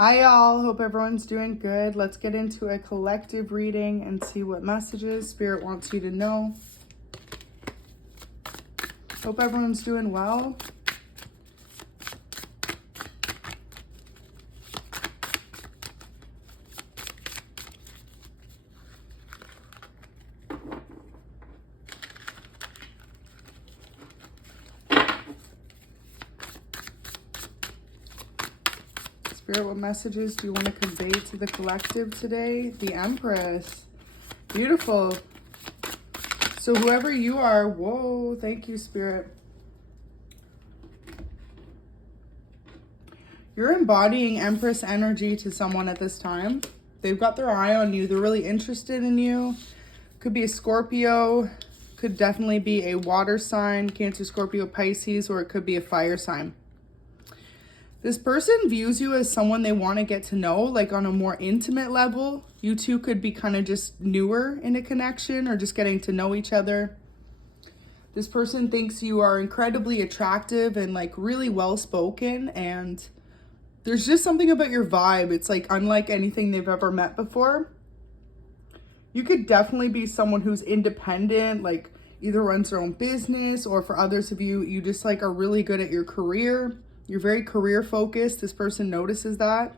Hi y'all, hope everyone's doing good. Let's get into a collective reading and see what messages Spirit wants you to know. Hope everyone's doing well. Spirit, what messages do you want to convey to the collective today? The Empress. Beautiful. So whoever you are, whoa, thank you, Spirit. You're embodying Empress energy to someone at this time. They've got their eye on you. They're really interested in you. Could be a Scorpio. Could definitely be a water sign, Cancer, Scorpio, Pisces, or it could be a fire sign. This person views you as someone they want to get to know, like on a more intimate level. You two could be kind of just newer in a connection or just getting to know each other. This person thinks you are incredibly attractive and like really well-spoken, and there's just something about your vibe. It's like unlike anything they've ever met before. You could definitely be someone who's independent, like either runs their own business, or for others of you, you just like are really good at your career. You're very career focused. This person notices that.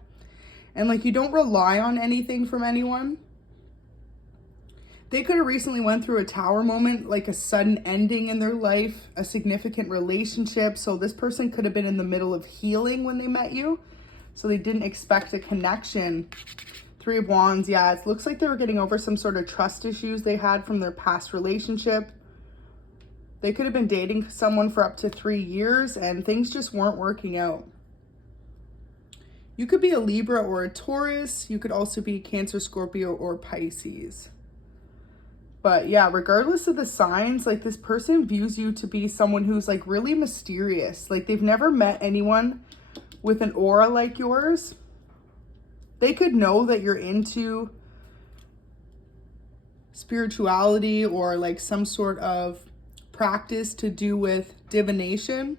And like you don't rely on anything from anyone. They could have recently went through a tower moment, like a sudden ending in their life, a significant relationship. So this person could have been in the middle of healing when they met you. So they didn't expect a connection. Three of Wands, yeah, it looks like they were getting over some sort of trust issues they had from their past relationship. They could have been dating someone for up to 3 years and things just weren't working out. You could be a Libra or a Taurus. You could also be Cancer, Scorpio, or Pisces. But yeah, regardless of the signs, like this person views you to be someone who's like really mysterious. Like they've never met anyone with an aura like yours. They could know that you're into spirituality or like some sort of practice to do with divination.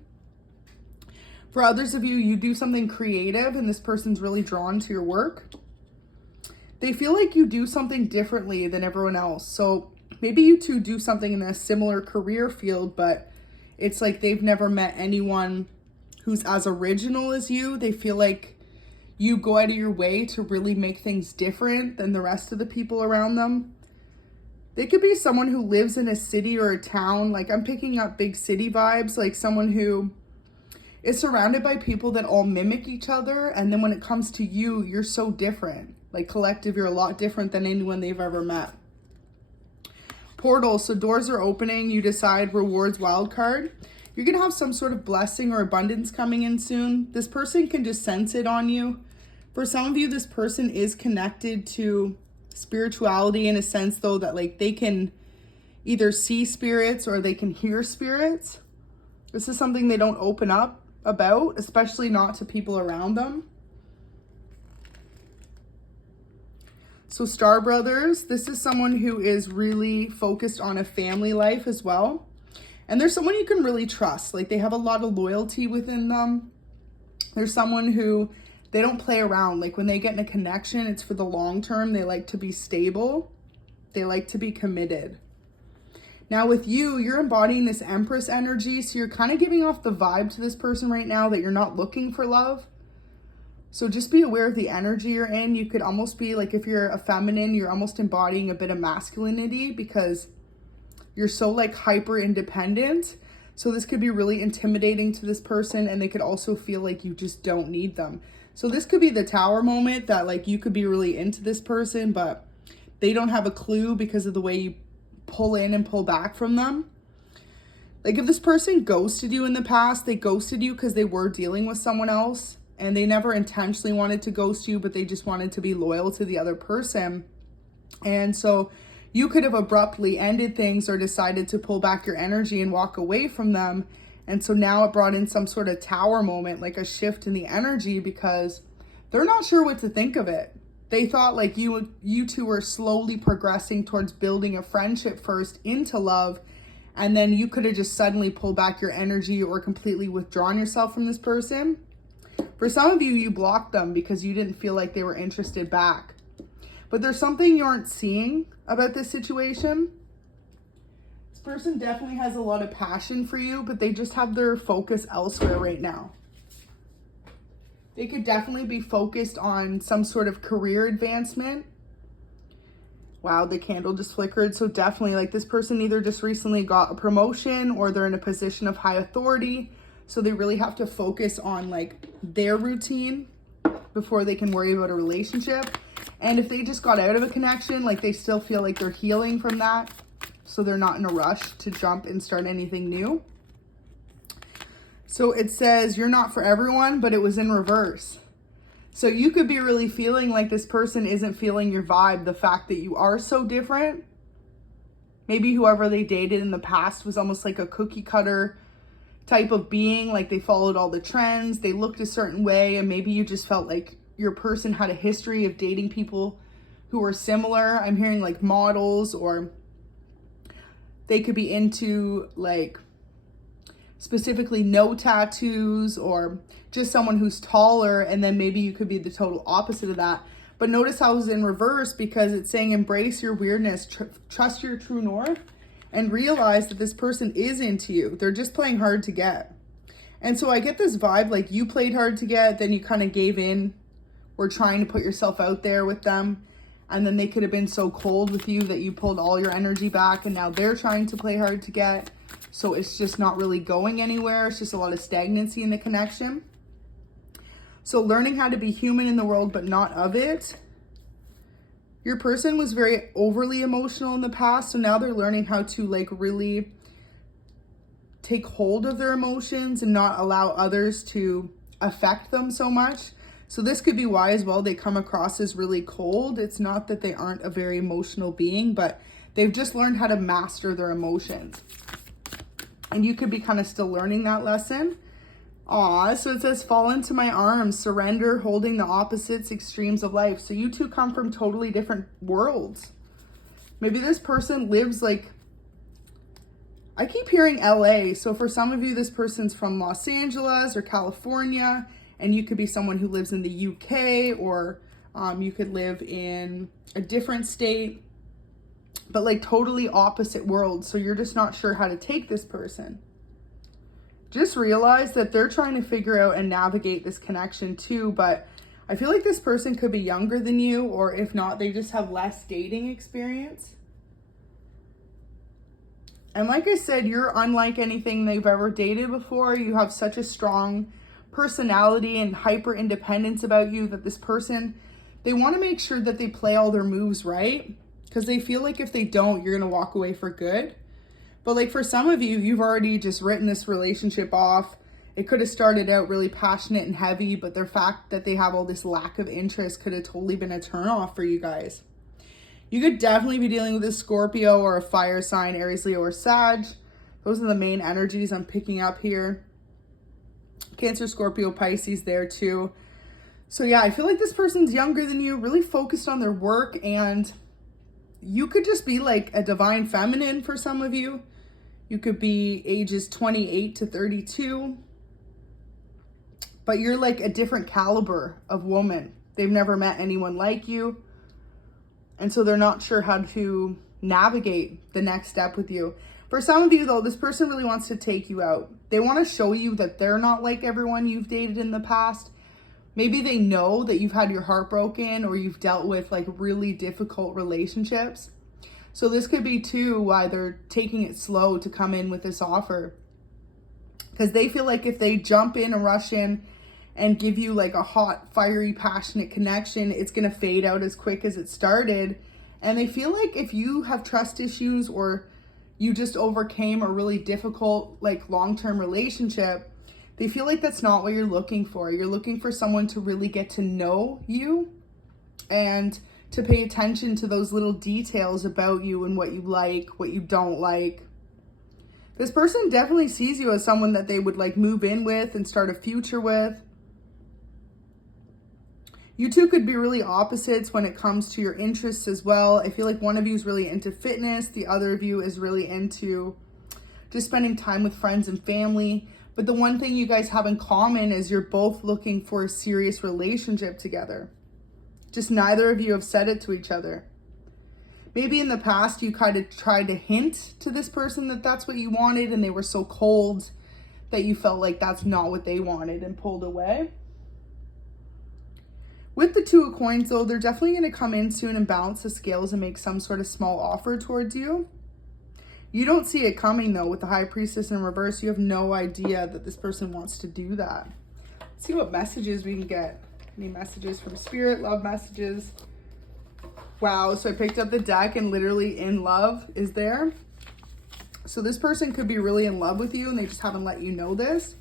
For others of you, you do something creative and this person's really drawn to your work. They feel like you do something differently than everyone else. So maybe you two do something in a similar career field, but it's like they've never met anyone who's as original as you. They feel like you go out of your way to really make things different than the rest of the people around them. They could be someone who lives in a city or a town. Like I'm picking up big city vibes, like someone who is surrounded by people that all mimic each other. And then when it comes to you, you're so different. Like collective, you're a lot different than anyone they've ever met. Portal, so doors are opening. You decide rewards wild card. You're going to have some sort of blessing or abundance coming in soon. This person can just sense it on you. For some of you, this person is connected to spirituality in a sense though that like they can either see spirits or they can hear spirits. This is something they don't open up about, especially not to people around them. So Star Brothers, this is someone who is really focused on a family life as well. And there's someone you can really trust. Like they have a lot of loyalty within them. There's someone who they don't play around. Like when they get in a connection, it's for the long term. They like to be stable. They like to be committed. Now with you, you're embodying this Empress energy. So you're kind of giving off the vibe to this person right now that you're not looking for love. So just be aware of the energy you're in. You could almost be like, if you're a feminine, you're almost embodying a bit of masculinity because you're so like hyper independent. So this could be really intimidating to this person, and they could also feel like you just don't need them. So this could be the tower moment that like you could be really into this person, but they don't have a clue because of the way you pull in and pull back from them. Like if this person ghosted you in the past, they ghosted you because they were dealing with someone else and they never intentionally wanted to ghost you, but they just wanted to be loyal to the other person. And so you could have abruptly ended things or decided to pull back your energy and walk away from them. And so now it brought in some sort of tower moment, like a shift in the energy, because they're not sure what to think of it. They thought like you two were slowly progressing towards building a friendship first into love. And then you could have just suddenly pulled back your energy or completely withdrawn yourself from this person. For some of you, you blocked them because you didn't feel like they were interested back. But there's something you aren't seeing about this situation. This person definitely has a lot of passion for you, but they just have their focus elsewhere right now. They could definitely be focused on some sort of career advancement. Wow, the candle just flickered. So definitely, like, this person either just recently got a promotion or they're in a position of high authority. So they really have to focus on like their routine before they can worry about a relationship. And if they just got out of a connection, like, they still feel like they're healing from that. So they're not in a rush to jump and start anything new. So it says, you're not for everyone, but it was in reverse. So you could be really feeling like this person isn't feeling your vibe. The fact that you are so different. Maybe whoever they dated in the past was almost like a cookie cutter type of being. Like, they followed all the trends. They looked a certain way. And maybe you just felt like your person had a history of dating people who were similar. I'm hearing like models, or they could be into like specifically no tattoos, or just someone who's taller, and then maybe you could be the total opposite of that. But notice how it's in reverse, because it's saying embrace your weirdness, trust your true north, and realize that this person is into you. They're just playing hard to get. And so I get this vibe like you played hard to get, then you kind of gave in, or trying to put yourself out there with them. And then they could have been so cold with you that you pulled all your energy back, and now they're trying to play hard to get. So it's just not really going anywhere. It's just a lot of stagnancy in the connection. So learning how to be human in the world, but not of it. Your person was very overly emotional in the past. So now they're learning how to like really take hold of their emotions and not allow others to affect them so much. So this could be why as well they come across as really cold. It's not that they aren't a very emotional being, but they've just learned how to master their emotions. And you could be kind of still learning that lesson. So it says, fall into my arms, surrender, holding the opposites, extremes of life. So you two come from totally different worlds. Maybe this person lives like, I keep hearing LA. So for some of you, this person's from Los Angeles or California, and you could be someone who lives in the UK, or you could live in a different state, but like totally opposite worlds. So you're just not sure how to take this person. Just realize that they're trying to figure out and navigate this connection too, but I feel like this person could be younger than you, or if not, they just have less dating experience. And like I said, you're unlike anything they've ever dated before. You have such a strong personality and hyper independence about you that this person, they want to make sure that they play all their moves right, because they feel like if they don't, you're going to walk away for good. But like for some of you, you've already just written this relationship off. It could have started out really passionate and heavy, but the fact that they have all this lack of interest could have totally been a turnoff for you guys. You could definitely be dealing with a Scorpio or a fire sign, Aries, Leo, or Sag. Those are the main energies I'm picking up here. Cancer, Scorpio, Pisces there too. So yeah, I feel like this person's younger than you, really focused on their work, and you could just be like a divine feminine for some of you. You could be ages 28 to 32, but you're like a different caliber of woman. They've never met anyone like you. And so they're not sure how to navigate the next step with you. For some of you though, this person really wants to take you out. They want to show you that they're not like everyone you've dated in the past. Maybe they know that you've had your heart broken, or you've dealt with like really difficult relationships. So this could be too why they're taking it slow to come in with this offer. Because they feel like if they jump in and rush in and give you like a hot, fiery, passionate connection, it's going to fade out as quick as it started. And they feel like if you have trust issues, or you just overcame a really difficult like long-term relationship, they feel like that's not what you're looking for. You're looking for someone to really get to know you and to pay attention to those little details about you and what you like, what you don't like. This person definitely sees you as someone that they would like move in with and start a future with. You two could be really opposites when it comes to your interests as well. I feel like one of you is really into fitness. The other of you is really into just spending time with friends and family. But the one thing you guys have in common is you're both looking for a serious relationship together. Just neither of you have said it to each other. Maybe in the past you kind of tried to hint to this person that that's what you wanted, and they were so cold that you felt like that's not what they wanted and pulled away. With the Two of Coins, though, they're definitely going to come in soon and balance the scales and make some sort of small offer towards you. You don't see it coming, though, with the High Priestess in reverse. You have no idea that this person wants to do that. Let's see what messages we can get. Any messages from Spirit, love messages. Wow, so I picked up the deck and literally in love is there. So this person could be really in love with you and they just haven't let you know this.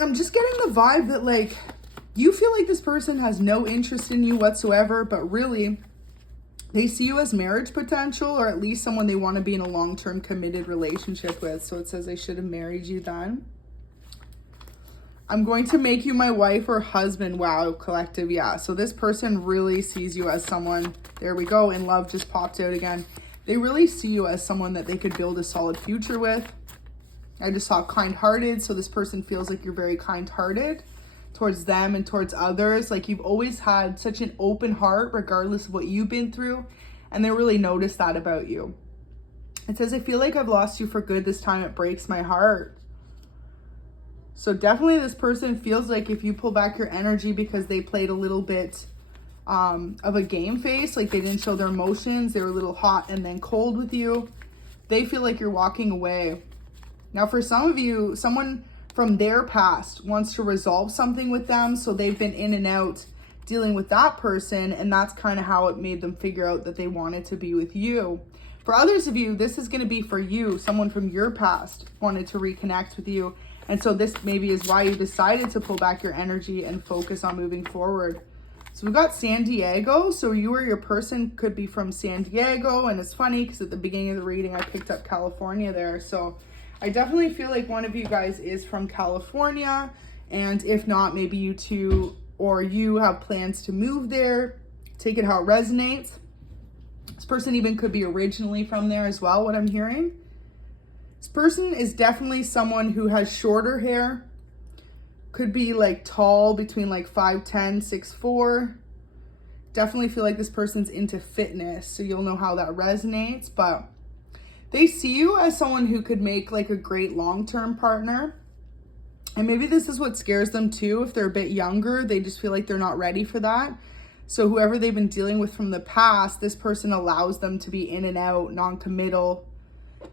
I'm just getting the vibe that, like, you feel like this person has no interest in you whatsoever, but really they see you as marriage potential, or at least someone they want to be in a long-term committed relationship with. So it says I should have married you then. I'm going to make you my wife or husband. Wow, collective, yeah. So this person really sees you as someone, there we go, in love just popped out again. They really see you as someone that they could build a solid future with. I just saw kind-hearted, so this person feels like you're very kind-hearted towards them and towards others. Like you've always had such an open heart regardless of what you've been through, and they really notice that about you. It says, I feel like I've lost you for good this time. It breaks my heart. So definitely this person feels like if you pull back your energy because they played a little bit of a game face, like they didn't show their emotions, they were a little hot and then cold with you, they feel like you're walking away. Now for some of you, someone from their past wants to resolve something with them, so they've been in and out dealing with that person, and that's kind of how it made them figure out that they wanted to be with you. For others of you, this is going to be for you. Someone from your past wanted to reconnect with you, and so this maybe is why you decided to pull back your energy and focus on moving forward. So we've got San Diego. So you or your person could be from San Diego, and it's funny because at the beginning of the reading I picked up California there. So I definitely feel like one of you guys is from California, and if not, maybe you two or you have plans to move there. Take it how it resonates. This person even could be originally from there as well, what I'm hearing. This person is definitely someone who has shorter hair. Could be like tall, between like 5'10", 6'4". Definitely feel like this person's into fitness, so you'll know how that resonates. But they see you as someone who could make like a great long-term partner. And maybe this is what scares them too. If they're a bit younger, they just feel like they're not ready for that. So whoever they've been dealing with from the past, this person allows them to be in and out, non-committal,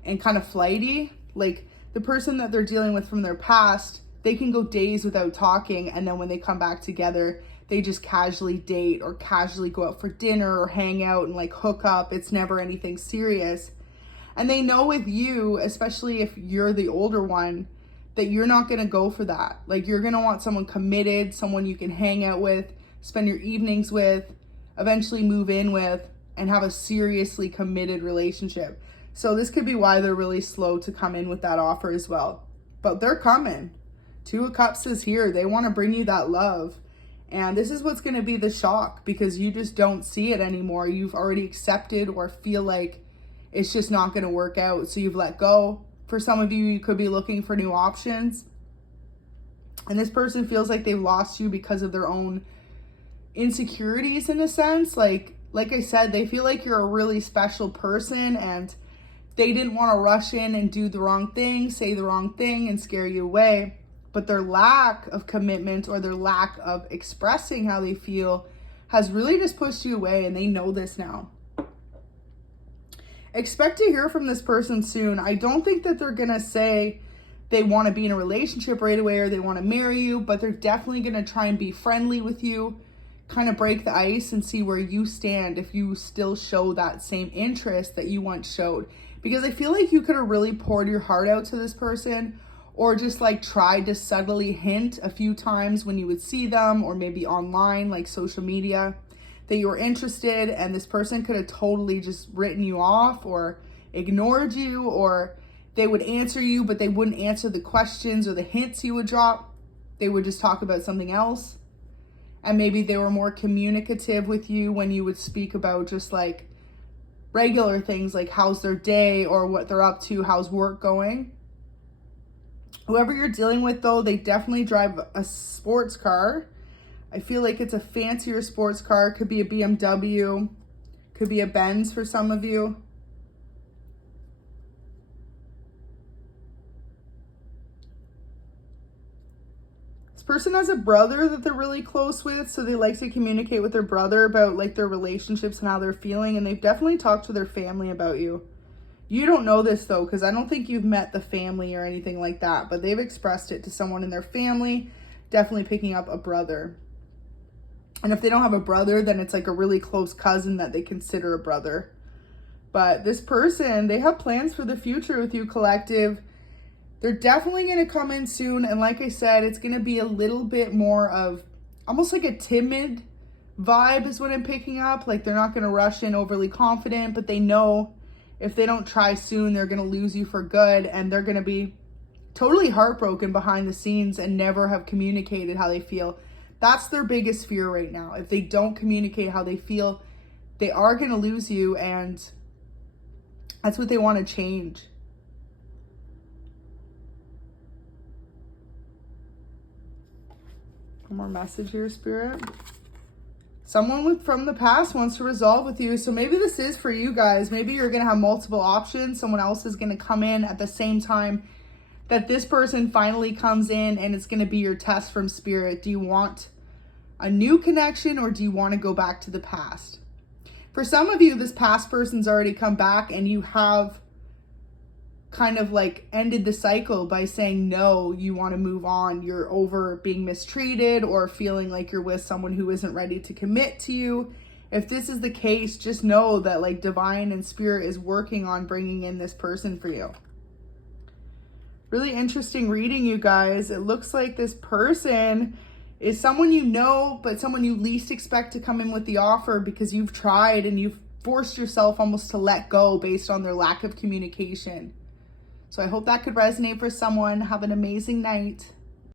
and kind of flighty. Like the person that they're dealing with from their past, they can go days without talking, and then when they come back together, they just casually date or casually go out for dinner or hang out and like hook up. It's never anything serious. And they know with you, especially if you're the older one, that you're not going to go for that. Like you're going to want someone committed, someone you can hang out with, spend your evenings with, eventually move in with, and have a seriously committed relationship. So this could be why they're really slow to come in with that offer as well. But they're coming. Two of Cups is here. They want to bring you that love. And this is what's going to be the shock, because you just don't see it anymore. You've already accepted or feel like it's just not going to work out. So you've let go. For some of you, you could be looking for new options. And this person feels like they've lost you because of their own insecurities in a sense. Like I said, they feel like you're a really special person and they didn't want to rush in and do the wrong thing, say the wrong thing and scare you away. But their lack of commitment or their lack of expressing how they feel has really just pushed you away, and they know this now. Expect to hear from this person soon. I don't think that they're going to say they want to be in a relationship right away or they want to marry you, but they're definitely going to try and be friendly with you, kind of break the ice and see where you stand if you still show that same interest that you once showed. Because I feel like you could have really poured your heart out to this person, or just like tried to subtly hint a few times when you would see them, or maybe online, like social media, that you were interested, and this person could have totally just written you off or ignored you, or they would answer you, but they wouldn't answer the questions or the hints you would drop. They would just talk about something else. And maybe they were more communicative with you when you would speak about just like regular things like how's their day or what they're up to, how's work going. Whoever you're dealing with, though, they definitely drive a sports car. I feel like it's a fancier sports car. Could be a BMW. Could be a Benz for some of you. This person has a brother that they're really close with, so they like to communicate with their brother about like their relationships and how they're feeling, and they've definitely talked to their family about you. You don't know this though, because I don't think you've met the family or anything like that, but they've expressed it to someone in their family, definitely picking up a brother. And if they don't have a brother, then it's like a really close cousin that they consider a brother. But this person, they have plans for the future with you, collective. They're definitely going to come in soon. And like I said, it's going to be a little bit more of almost like a timid vibe is what I'm picking up. Like they're not going to rush in overly confident, but they know if they don't try soon, they're going to lose you for good, and they're going to be totally heartbroken behind the scenes and never have communicated how they feel. That's their biggest fear right now. If they don't communicate how they feel, they are going to lose you, and that's what they want to change. One more message here, Spirit. Someone from the past wants to resolve with you. So maybe this is for you guys. Maybe you're going to have multiple options. Someone else is going to come in at the same time that this person finally comes in, and it's going to be your test from Spirit. Do you want a new connection, or do you want to go back to the past? For some of you, this past person's already come back, and you have kind of like ended the cycle by saying no, you want to move on. You're over being mistreated or feeling like you're with someone who isn't ready to commit to you. If this is the case, just know that like divine and spirit is working on bringing in this person for you. Really interesting reading, you guys. It looks like this person is someone you know, but someone you least expect to come in with the offer, because you've tried and you've forced yourself almost to let go based on their lack of communication. So I hope that could resonate for someone. Have an amazing night.